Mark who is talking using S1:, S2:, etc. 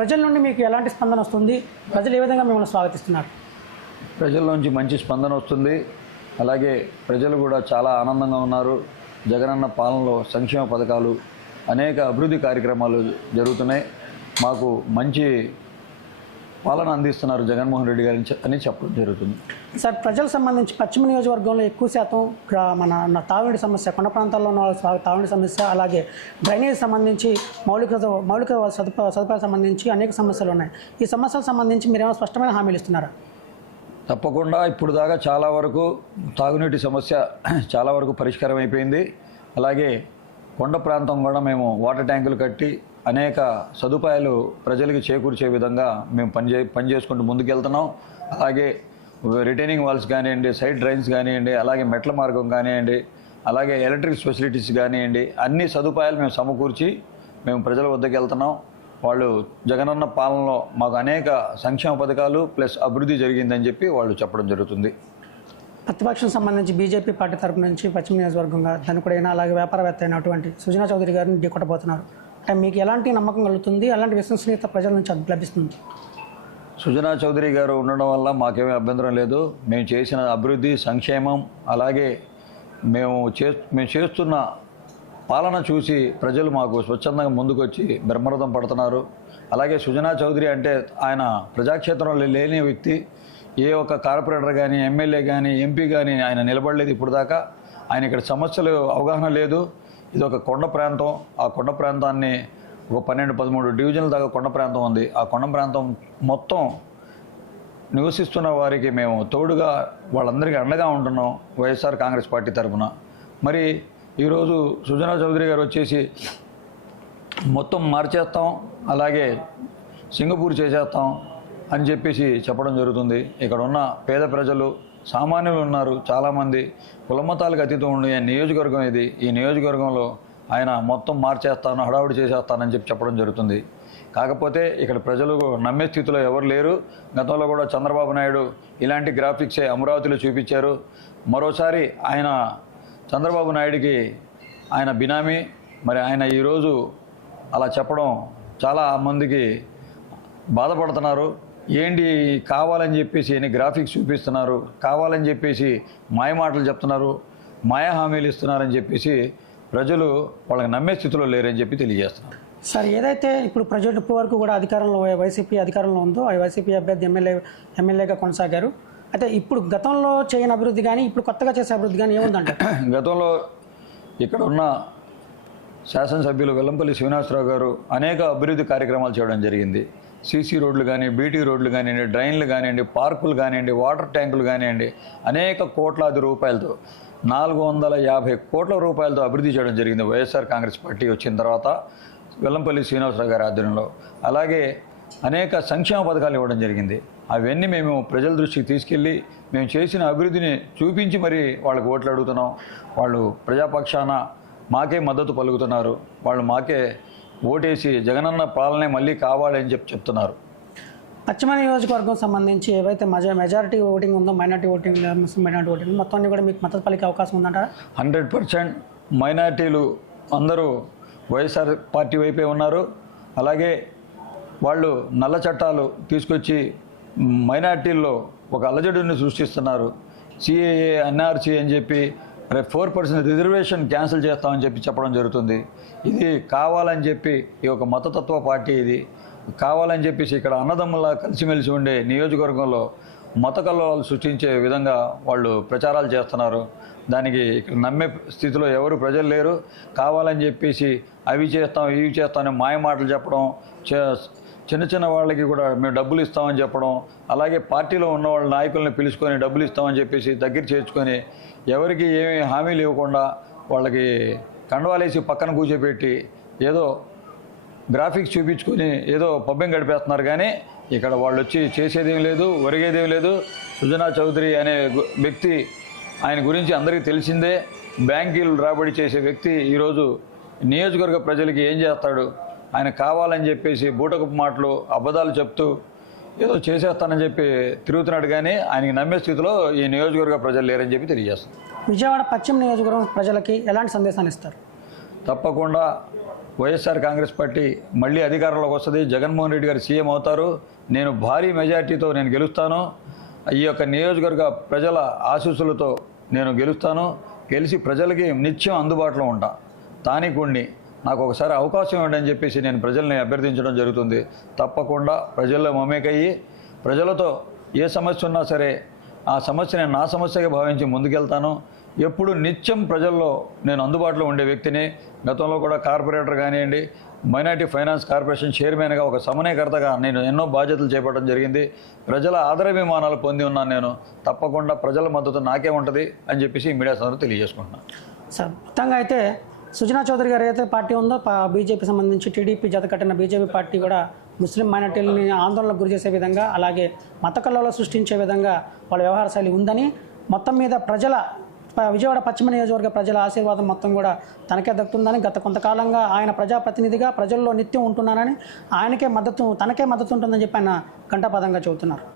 S1: ప్రజల నుండి మీకు ఎలాంటి స్పందన వస్తుంది? ప్రజలు ఏ విధంగా మిమ్మల్ని స్వాగతిస్తున్నారు?
S2: ప్రజల నుంచి మంచి స్పందన వస్తుంది. అలాగే ప్రజలు కూడా చాలా ఆనందంగా ఉన్నారు. జగనన్న పాలనలో సంక్షేమ పథకాలు అనేక అభివృద్ధి కార్యక్రమాలు జరుగుతున్నాయి. మాకు మంచి పాలన అందిస్తున్నారు జగన్మోహన్ రెడ్డి గారి అని చెప్పడం జరుగుతుంది.
S1: సార్ ప్రజలకు సంబంధించి పశ్చిమ నియోజకవర్గంలో ఎక్కువ శాతం మన తాగునీటి సమస్య కొండ ప్రాంతాల్లో ఉన్న వాళ్ళ తాగునీటి సమస్య అలాగే డ్రైనేజ్ సంబంధించి మౌలిక మౌలిక సదుపా సదుపాయాలకు సంబంధించి అనేక సమస్యలు ఉన్నాయి. ఈ సమస్యలకు సంబంధించి మీరేమైనా స్పష్టమైన హామీలు ఇస్తున్నారా?
S2: తప్పకుండా ఇప్పుడు దాకా చాలా వరకు తాగునీటి సమస్య చాలా వరకు పరిష్కారం అయిపోయింది. అలాగే కొండ ప్రాంతం కూడా మేము వాటర్ ట్యాంకులు కట్టి అనేక సదుపాయాలు ప్రజలకు చేకూర్చే విధంగా మేము పనిచే పనిచేసుకుంటూ ముందుకెళ్తున్నాం. అలాగే రిటైనింగ్ వాల్స్ కానివ్వండి సైడ్ డ్రైన్స్ కానివ్వండి అలాగే మెట్ల మార్గం కానివ్వండి అలాగే ఎలక్ట్రిక్ ఫెసిలిటీస్ కానివ్వండి అన్ని సదుపాయాలు మేము సమకూర్చి మేము ప్రజల వద్దకు వెళ్తున్నాం. వాళ్ళు జగనన్న పాలనలో మాకు అనేక సంక్షేమ పథకాలు ప్లస్ అభివృద్ధి జరిగిందని చెప్పి వాళ్ళు చెప్పడం జరుగుతుంది.
S1: ప్రతిపక్షం సంబంధించి బీజేపీ పార్టీ తరపు నుంచి పశ్చిమ నియోజకవర్గంగా ధనుకుడైన అలాగే వ్యాపారవేత్త అయినటువంటి సుజనా చౌదరి గారిని ఢీకొట్టబోతున్నారు. అంటే మీకు ఎలాంటి నమ్మకం కలుగుతుంది? ఎలాంటి విశ్వసనీయత ప్రజల నుంచి లభిస్తుంది?
S2: సుజనా చౌదరి గారు ఉండడం వల్ల మాకేమీ అభ్యంతరం లేదు. మేము చేసిన అభివృద్ధి సంక్షేమం అలాగే మేము చే మేము చేస్తున్న పాలన చూసి ప్రజలు మాకు స్వచ్ఛందంగా ముందుకొచ్చి బ్రహ్మరథం పడుతున్నారు. అలాగే సుజనా చౌదరి అంటే ఆయన ప్రజాక్షేత్రంలో లేని వ్యక్తి. ఏ ఒక్క కార్పొరేటర్ కానీ ఎమ్మెల్యే కానీ ఎంపీ కానీ ఆయన నిలబడలేదు ఇప్పుడు దాకా ఆయన ఇక్కడ సమస్యలు అవగాహన లేదు. ఇది ఒక కొండ ప్రాంతం. ఆ కొండ ప్రాంతాన్ని ఒక పన్నెండు పదమూడు డివిజన్ల దాకా కొండ ప్రాంతం ఉంది. ఆ కొండ ప్రాంతం మొత్తం నివసిస్తున్న వారికి మేము తోడుగా వాళ్ళందరికీ అండగా ఉంటున్నాం వైఎస్ఆర్ కాంగ్రెస్ పార్టీ తరఫున మరి ఈరోజు సుజనా చౌదరి గారు వచ్చేసి మొత్తం మార్చేస్తాం అలాగే సింగపూర్ చేసేస్తాం అని చెప్పేసి చెప్పడం జరుగుతుంది. ఇక్కడ ఉన్న పేద ప్రజలు సామాన్యులు ఉన్నారు చాలామంది కులమతాలకు అతీతం ఉండే నియోజకవర్గం ఇది. ఈ నియోజకవర్గంలో ఆయన మొత్తం మార్చేస్తాను హడావుడి చేసేస్తానని చెప్పి చెప్పడం జరుగుతుంది. కాకపోతే ఇక్కడ ప్రజలు నమ్మే స్థితిలో ఎవరు లేరు. గతంలో కూడా చంద్రబాబు నాయుడు ఇలాంటి గ్రాఫిక్సే అమరావతిలో చూపించారు. మరోసారి ఆయన చంద్రబాబు నాయుడికి ఆయన బినామీ. మరి ఆయన ఈరోజు అలా చెప్పడం చాలా మందికి బాధపడుతున్నారు. ఏంటి కావాలని చెప్పేసి ఎన్ని గ్రాఫిక్స్ చూపిస్తున్నారు? కావాలని చెప్పేసి మాయ మాటలు చెప్తున్నారు మాయ హామీలు ఇస్తున్నారని చెప్పేసి ప్రజలు వాళ్ళకి నమ్మే స్థితిలో లేరని చెప్పి తెలియజేస్తున్నారు.
S1: సార్ ఏదైతే ఇప్పుడు ప్రజెంట్ ఇప్పటి వరకు కూడా అధికారంలో వైసీపీ అధికారంలో ఉందో ఆ వైసీపీ అభ్యర్థి ఎమ్మెల్యే ఎమ్మెల్యేగా కొనసాగారు. అయితే ఇప్పుడు గతంలో చేయని అభివృద్ధి కానీ ఇప్పుడు కొత్తగా చేసే అభివృద్ధి కానీ ఏముందంటారు?
S2: గతంలో ఇక్కడ ఉన్న శాసనసభ్యులు వెల్లంపల్లి శ్రీనివాసరావు గారు అనేక అభివృద్ధి కార్యక్రమాలు చేయడం జరిగింది. సీసీ రోడ్లు కానీ బీటీ రోడ్లు కానివ్వండి డ్రైన్లు కానివ్వండి పార్కులు కానివ్వండి వాటర్ ట్యాంకులు కానివ్వండి అనేక కోట్లాది రూపాయలతో నాలుగు వందల యాభై కోట్ల రూపాయలతో అభివృద్ధి చేయడం జరిగింది. వైఎస్ఆర్ కాంగ్రెస్ పార్టీ వచ్చిన తర్వాత వెల్లంపల్లి శ్రీనివాసరావు గారి ఆధ్వర్యంలో. అలాగే అనేక సంక్షేమ పథకాలు ఇవ్వడం జరిగింది. అవన్నీ మేము ప్రజల దృష్టికి తీసుకెళ్ళి మేము చేసిన అభివృద్ధిని చూపించి మరి వాళ్ళకి ఓట్లు అడుగుతున్నాం. వాళ్ళు ప్రజాపక్షాన మాకే మద్దతు పలుకుతున్నారు. వాళ్ళు మాకే ఓటేసి జగనన్న పాలనే మళ్ళీ కావాలని చెప్పి చెప్తున్నారు.
S1: పశ్చిమ నియోజకవర్గం సంబంధించి ఏవైతే మెజా మెజారిటీ ఓటింగ్ ఉందో minority voting Muslim minority voting మొత్తాన్ని కూడా మీకు మద్దతు పలికే అవకాశం ఉందంటారా?
S2: హండ్రెడ్ పర్సెంట్ మైనార్టీలు అందరూ వైఎస్ఆర్ పార్టీ వైపే ఉన్నారు. అలాగే వాళ్ళు నల్ల చట్టాలు తీసుకొచ్చి మైనార్టీల్లో ఒక అలజడిని సృష్టిస్తున్నారు. సిఏఏ ఎన్ఆర్సీ అని చెప్పి రేపు ఫోర్ పర్సెంట్ రిజర్వేషన్ క్యాన్సిల్ చేస్తామని చెప్పి చెప్పడం జరుగుతుంది. ఇది కావాలని చెప్పి ఈ ఒక మతతత్వ పార్టీ ఇది. కావాలని చెప్పేసి ఇక్కడ అన్నదమ్ములా కలిసిమెలిసి ఉండే నియోజకవర్గంలో మత కల్లోలాలు సృష్టించే విధంగా వాళ్ళు ప్రచారాలు చేస్తున్నారు. దానికి ఇక్కడ నమ్మే స్థితిలో ఎవరు ప్రజలు లేరు. కావాలని చెప్పేసి అవి చేస్తాం ఇవి చేస్తాం అని మాయ మాటలు చెప్పడం చే- చిన్న చిన్న వాళ్ళకి కూడా మేము డబ్బులు ఇస్తామని చెప్పడం అలాగే పార్టీలో ఉన్న వాళ్ళ నాయకుల్ని పిలుచుకొని డబ్బులు ఇస్తామని చెప్పేసి దగ్గర చేర్చుకొని ఎవరికి ఏమి హామీలు ఇవ్వకుండా వాళ్ళకి కండవాలేసి పక్కన కూర్చోబెట్టి ఏదో గ్రాఫిక్స్ చూపించుకొని ఏదో పబ్బం గడిపేస్తున్నారు. కానీ ఇక్కడ వాళ్ళు వచ్చి చేసేదేం లేదు ఒరిగేదేం లేదు. సుజనా చౌదరి అనే వ్యక్తి ఆయన గురించి అందరికీ తెలిసిందే. బ్యాంకీలు రాబడి చేసే వ్యక్తి ఈరోజు నియోజకవర్గ ప్రజలకి ఏం చేస్తాడు? ఆయన కావాలని చెప్పేసి బూటకపు మాటలు అబద్ధాలు చెప్తూ ఏదో చేసేస్తానని చెప్పి తిరుగుతున్నాడు కానీ ఆయనకి నమ్మే స్థితిలో ఈ నియోజకవర్గ ప్రజలు లేరని చెప్పి తెలియజేస్తాను
S1: విజయవాడ పశ్చిమ నియోజకవర్గం ప్రజలకి ఎలాంటి సందేశాన్ని ఇస్తారు?
S2: తప్పకుండా వైఎస్ఆర్ కాంగ్రెస్ పార్టీ మళ్ళీ అధికారంలోకి వస్తుంది. జగన్మోహన్ రెడ్డి గారు సీఎం అవుతారు. నేను భారీ మెజార్టీతో నేను గెలుస్తాను. ఈ యొక్క నియోజకవర్గ ప్రజల ఆశీస్సులతో నేను గెలుస్తాను. గెలిచి ప్రజలకి నిత్యం అందుబాటులో ఉంటా. స్థానికుణ్ణి నాకు ఒకసారి అవకాశం ఇవ్వండి అని చెప్పేసి నేను ప్రజల్ని అభ్యర్థించడం జరుగుతుంది. తప్పకుండా ప్రజల్లో మమేకయ్యి ప్రజలతో ఏ సమస్య ఉన్నా సరే ఆ సమస్య నేను నా సమస్యగా భావించి ముందుకెళ్తాను. ఎప్పుడు నిత్యం ప్రజల్లో నేను అందుబాటులో ఉండే వ్యక్తిని గతంలో కూడా కార్పొరేటర్ కానివ్వండి మైనార్టీ ఫైనాన్స్ కార్పొరేషన్ చైర్మన్గా ఒక సమన్వయకర్తగా నేను ఎన్నో బాధ్యతలు చేపట్టడం జరిగింది. ప్రజల ఆదరాభిమానాలు పొంది ఉన్నాను నేను. తప్పకుండా ప్రజల మద్దతు నాకే ఉంటుంది అని చెప్పేసి మీడియా సందర్భంగా తెలియజేసుకుంటున్నాను.
S1: సార్ మొత్తంగా అయితే సుజనా చౌదరి గారు ఏదైతే పార్టీ ఉందో బీజేపీ సంబంధించి టీడీపీ జత కట్టిన బీజేపీ పార్టీ కూడా ముస్లిం మైనార్టీలని ఆందోళనకు గురి చేసే విధంగా అలాగే మత కల్లోలు సృష్టించే విధంగా వాళ్ళ వ్యవహార శైలి ఉందని మొత్తం మీద ప్రజల విజయవాడ పశ్చిమ నియోజకవర్గ ప్రజల ఆశీర్వాదం మొత్తం కూడా తనకే దక్కుతుందని గత కొంతకాలంగా ఆయన ప్రజాప్రతినిధిగా ప్రజల్లో నిత్యం ఉంటున్నానని ఆయనకే మద్దతు తనకే మద్దతు ఉంటుందని చెప్పి ఆయన ఘంటాపదంగా చెబుతున్నారు.